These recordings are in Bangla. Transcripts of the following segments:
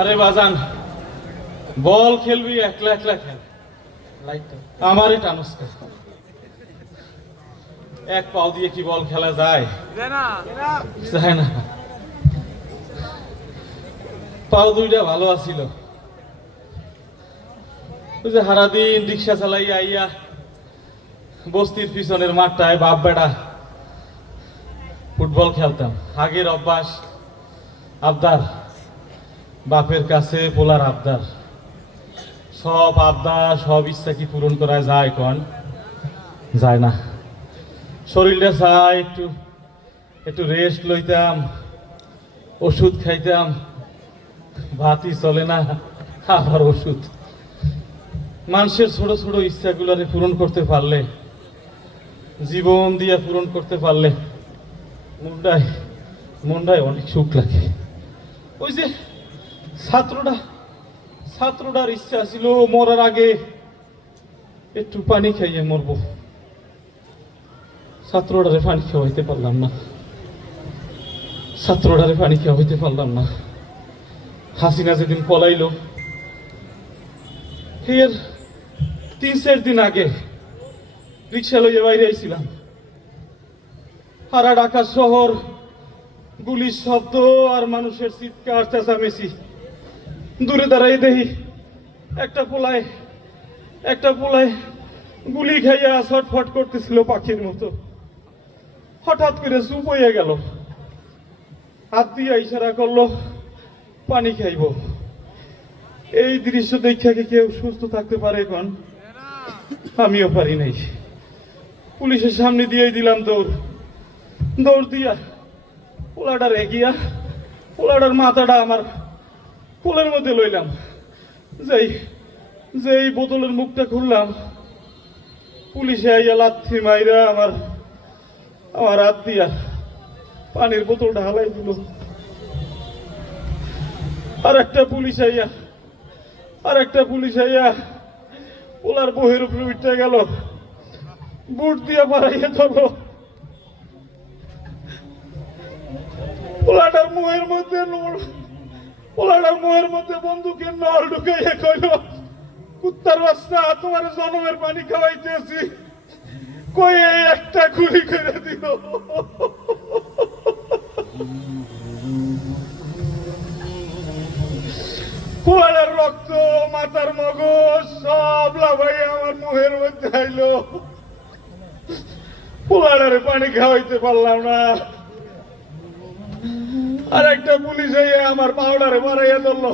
আরে বাজান, বল খেলবি একলা একলা খেল, আমারই টানুস্কা। এক পাও দিয়ে কি বল খেলা যায়? যায় না। পাও দুইটা ভালো আছিল। ওই যে সারাদিন রিক্সা চালাই আইয়া বস্তির পিছনের মাঠটায় বাপ বেটা ফুটবল খেলতাম। আগের অভ্যাস, আবদার, বাপের কাছে পোলার আবদার, সব আবদার সব ইচ্ছা কি পূরণ করা যায়? কোন যায় না। শরীরটা চায় একটু একটু রেস্ট লইতাম, ওষুধ খাইতাম, ভাতই চলে না, আবার ওষুধ। মানুষের ছোট ছোট ইচ্ছাগুলারে পূরণ করতে পারলে, জীবন দিয়া পূরণ করতে পারলে মনটায় অনেক সুখ লাগে। ওই যে ছাত্রটার ইচ্ছা ছিল মরার আগে একটু পানি খাইয়ে মরবো। ছাত্রটারে পানি খাওয়াইতে পারলাম না, ছাত্রটারে পানি খাওয়াইতে পারলাম না। হাসিনা যেদিন পলাইল, এর 3-4 দিন আগে রিক্সা লইয়ে বাইরে আইছিলাম। সারা ঢাকা শহর গুলির শব্দ আর মানুষের চিৎকার চেঁচামেচি। দূরে দাঁড়াই দেখি একটা পোলায় গুলি খাইয়া ছটফট করতেছিল পাখির মতো। হঠাৎ করে চুপ হইয়া গেল, হাত দিয়ে ইশারা করলো পানি খাইব। এই দৃশ্য দেখে কি কেউ সুস্থ থাকতে পারে? এখন আমিও পারি নাই। পুলিশের সামনে দিয়েই দিলাম দৌড় দিয়া পোলাটার এগিয়া পোলাটার মাথাটা আমার কোলের মধ্যে লইলাম। যেই বোতলের মুখটা খুললাম, পুলিশে আইয়া লাথি মাইরা আমার হাত দিয়া পানির বোতলটা হালাই দিল। আর একটা পুলিশ আইয়া ওলার বহের উপরে উঠে গেল, বুট দিয়া বাড়াইয়া ধরলো। পোলাটার মুহের মধ্যে বন্দুকের নল ঢুকাইয়া কইল, কুত্তার বাচ্চা, তোমার জনমের পানি খাওয়াইতেছি, কয়ে একটা গুলি করে দিল। পোলাটার রক্ত, মাথার মগজ সব লাভাই আমার মুহের মধ্যে আইলো। পোলাটারে পানি খাওয়াইতে পারলাম না। আর একটা পুলিশ হইয়া আমার পাউডারে মারাইয়া ধরলো।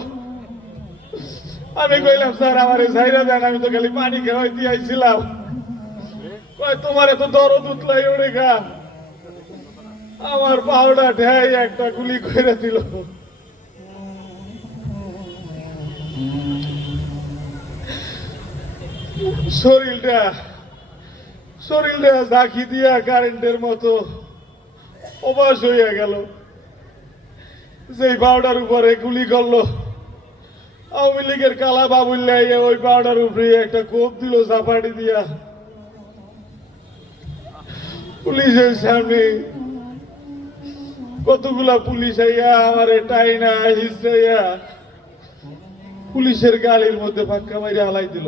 আমি কইলাম, স্যার আমার ছাইরা দেন, আমি তো খালি পানি খাওয়াই দিয়েছিলাম। কয় তোমার এত দরদ উতলাই ওরে গা। আমার পাউডার ঢেই একটা গুলি করে দিল। শরীরটা ঝাঁকি দিয়া কারেন্টের মতো অবাস হইয়া গেল। যেই পাউডার উপরে গুলি করলো, আওয়ামী লীগের কালা বাবুল্লাহ ওই পাউডার উপরে একটা কোপ দিল ঝাপাটি দিয়া। পুলিশের সামনে কতগুলা পুলিশ আইয়া আমারে টাইনা হিসড়াইয়া পুলিশের গাড়ির মধ্যে পাক্কা মাইরে হালাই দিল।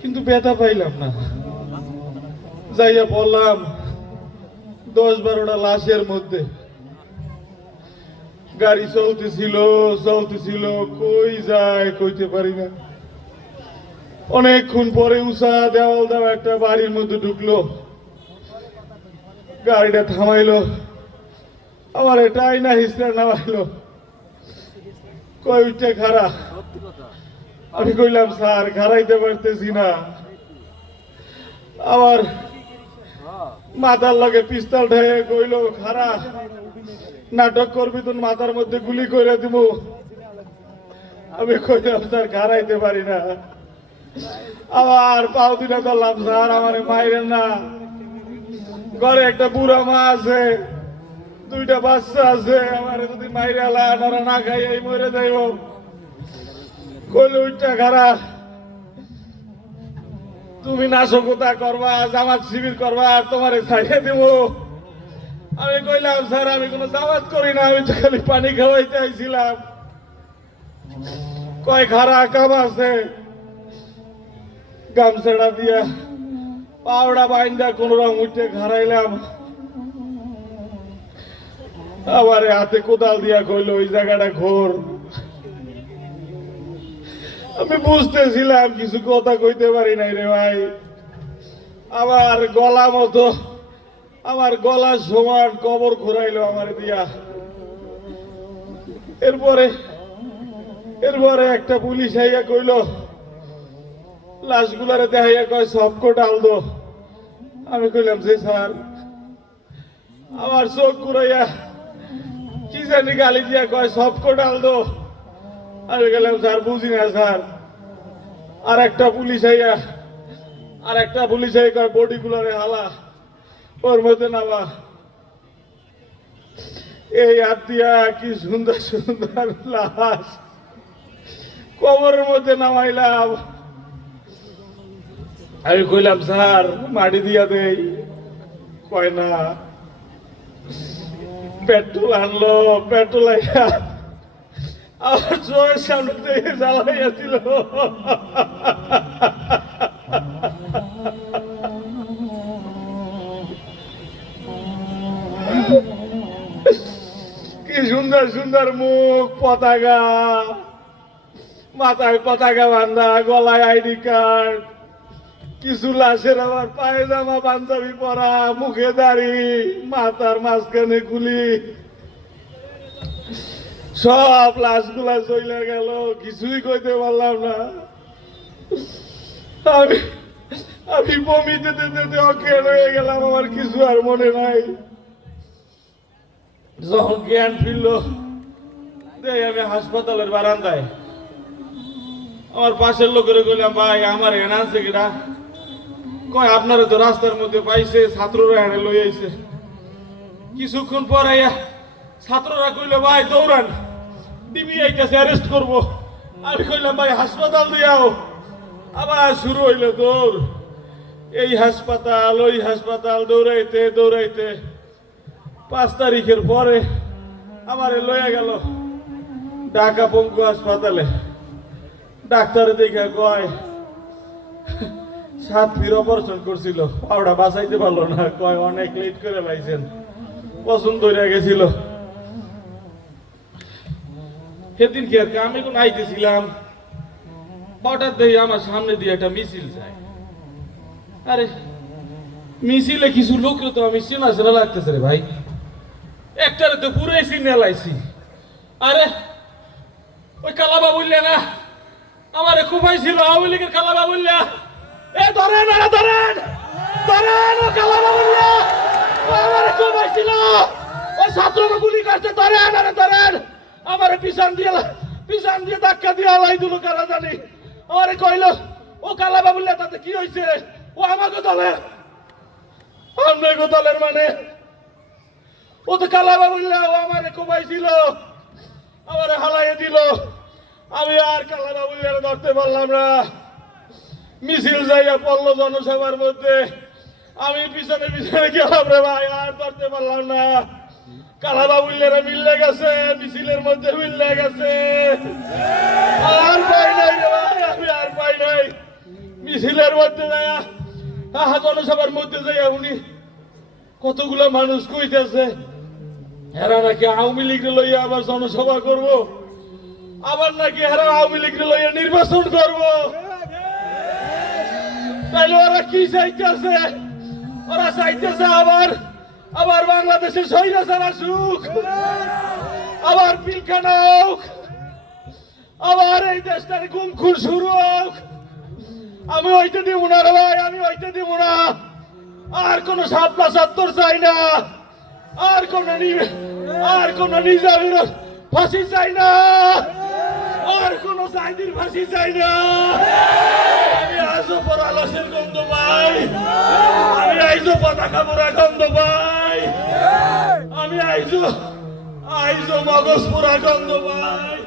কিন্তু ব্যথা পাইলাম না। যাইয়া বললাম 10-12টা লাশের মধ্যে। গাড়ি চলতেছিল, কই যায় কইতে পারি না। অনেকক্ষণ পরে উষা দেওয়াল দেওয়া একটা বাড়ির মধ্যে ঢুকলো, গাড়িটা থামাইলো, আমার এটাই না হিসড়া নামাইলো, কই উঠে খাড়া। আমি কইলাম, স্যার খাড়াইতে পারতেছি না। আবার মাথার লগে পিস্তল ঢেয়ে কইলো, খাড়া, নাটক করবি তোর মাথার মধ্যে গুলি করে দিব। আমি কইলাম, স্যার খাড়াইতে পারি না। আবার পাও দুটা ধরলাম, স্যার আমার মাইরেন না, ঘরে একটা বুড়া মা আছে, 2টা বাচ্চা আছে, আমার যদি মাইরে আলা না খাই এই মরে যাইব। কইলে ওইটা খারা, তুমি নাশকতা করবা, জামাত শিবির করবা, আর তোমারে ছাইড়ে দিব। আমি কইলাম, স্যার আমি কোনো জামাত করি না, আমি তো খালি পানি খাওয়াইতে আইছিলাম। কয় খারা কাম আছে, গামছাড়া দিয়া পাউডা বাইন্দা কোন রকম উঠে খারাইলাম। আমার হাতে কোদাল দিয়া কইল ওই জায়গাটা ঘোর। আমি বুঝতেছিলাম, কিছু কথা কইতে পারি নাই রে ভাই। আমার গলা মতো, আমার গলা সমান কবর ঘুরাইলো আমার দিয়া। এরপরে একটা পুলিশ আইয়া কইল, লাশগুলারে দেখাইয়া কয় সবকো ডাল দো। আমি কইলাম যে স্যার, আমার চোখ ঘুরাইয়া কি জানি গালি দিয়া কয় সবকো ডাল দো। আমি গেলাম স্যার বুঝি না স্যার। আর একটা পুলিশ আইয়া কয় বডি গুলারে হালা, ওর মধ্যে নামা। এই হাত দিয়া কি সুন্দর সুন্দর লাশ কবরের মধ্যে নামাইলাম। আমি কইলাম স্যার মাটি দিয়া দেই। কয় না। পেট্রোল আনলো, পেট্রোল আইয়া আমার চোখের সামনে থেকে জ্বালাইয়া দিল। কি সুন্দর সুন্দর মুখ, পতাকা, মাথায় পতাকা বান্ধা, গলায় আইডি কার্ড, কিছু লাশের আবার পায়জামা পাঞ্জাবি পরা, মুখে দাড়ি, মাথার মাঝখানে গুলি, সব লাশগুলা চলে গেল। কিছুই কইতে পারলাম না। আমি বমি দিতে দিতে অজ্ঞান হয়ে গেলাম। আমার কিছু আর মনে নাই। যখন জ্ঞান ফিরল, আমি হাসপাতালের বারান্দায় আমার পাশের লোকের কইলাম, ভাই আমার এনে আছে কিনা? কয় আপনারা তো রাস্তার মধ্যে পাইছে, ছাত্ররা এনে লই আইছে। কিছুক্ষণ পর আইয়া ছাত্ররা কইল, ভাই দৌড়ান, ডিবি আইতাছে, অ্যারেস্ট করবো। আমি কইলাম, ভাই হাসপাতাল দিয়াও। আবার শুরু হইল দৌড়। এই হাসপাতাল ওই হাসপাতাল, দৌড়াইতে দৌড়াইতে 5 তারিখের পরে আমারে লইয়া গেল ঢাকা পঙ্গু হাসপাতালে। ডাক্তারে দেখে কয় 7 ফির অপারেশন করছিল, পাউডা বাঁচাইতে পারলো না। কয় অনেক লেট করে লাইছেন, পছন্দ হইয়া গেছিল। সেদিন কি আর আমি কোন আইতেছিলাম, হঠাৎ দেখি আমার সামনে দিয়ে একটা মিছিল যায়। আরে মিছিলে কিছু লোকরে তো আমি চেনা চেনা লাগতেছে রে ভাই। একটারে তো পুরাই চিনে লাইছি। আরে ওই কালাবা বললে না, আমারে খুবাই ছিল আওয়ামী লীগের কালাবা বললা। এ ধরেন, আরে ধরেন ধরেন, ও কালাবা বললা আমারে খুবাই ছিল। ওই ছাত্ররা গুলি করছে, ধরেন আরে ধরেন। আমারে পিছন দিয়ে ধাক্কা দিয়ে লাই দিল কারা জানি। আমারে কইল ও কালাবা বললা, তাতে কি হয়েছে? ও আমাকে দলের, আপনাকে দলের মানে। ও তো কালাবা বললা, ও আমারে খুবাই ছিল, আমারে হালাইয়ে দিল। আমি আর কালাবা বললে ধরতে পারলাম না। মিছিল যাইয়া পড়লো জনসভার মধ্যে। আমি পিছনে পিছনে গেলাম রে ভাই, আর ধরতে পারলাম না। কালাবা বললে মিললে গেছে, মিছিলের মধ্যে মিললে গেছে। আর পাই নাই রে ভাই, আমি আর পাই নাই। মিছিলের মধ্যে যাইয়া, জনসভার মধ্যে যাইয়া উনি কতগুলো মানুষ কইতেছে এরা নাকি আওয়ামী লীগ লইয়া আবার জনসভা করব, আবার নাকি এরা আওয়ামী লীগ লইয়া নির্বাচন করব। তাইলে ওরা কি চাইতেছে? ওরা চাইতেছে আবার বাংলাদেশের স্বৈরাচার আসুক, আবার পিলখানা হোক, আবার এই দেশটার গুমখুর শুরু হোক। আমি হইতে দিব না রে ভাই, আমি হইতে দিব না। আর কোন সাপলা সত্তর চাই না, আর কোন নিজামের ফাঁসি চাই না, আর কোন জাহিদের ফাঁসি চাই না। আমি আজও পরা লাশের গন্ধ পাই, আমি আইজো পতাকা পরা গন্ধ পাই, আমি আইজো মগজ পরা গন্ধ পাই।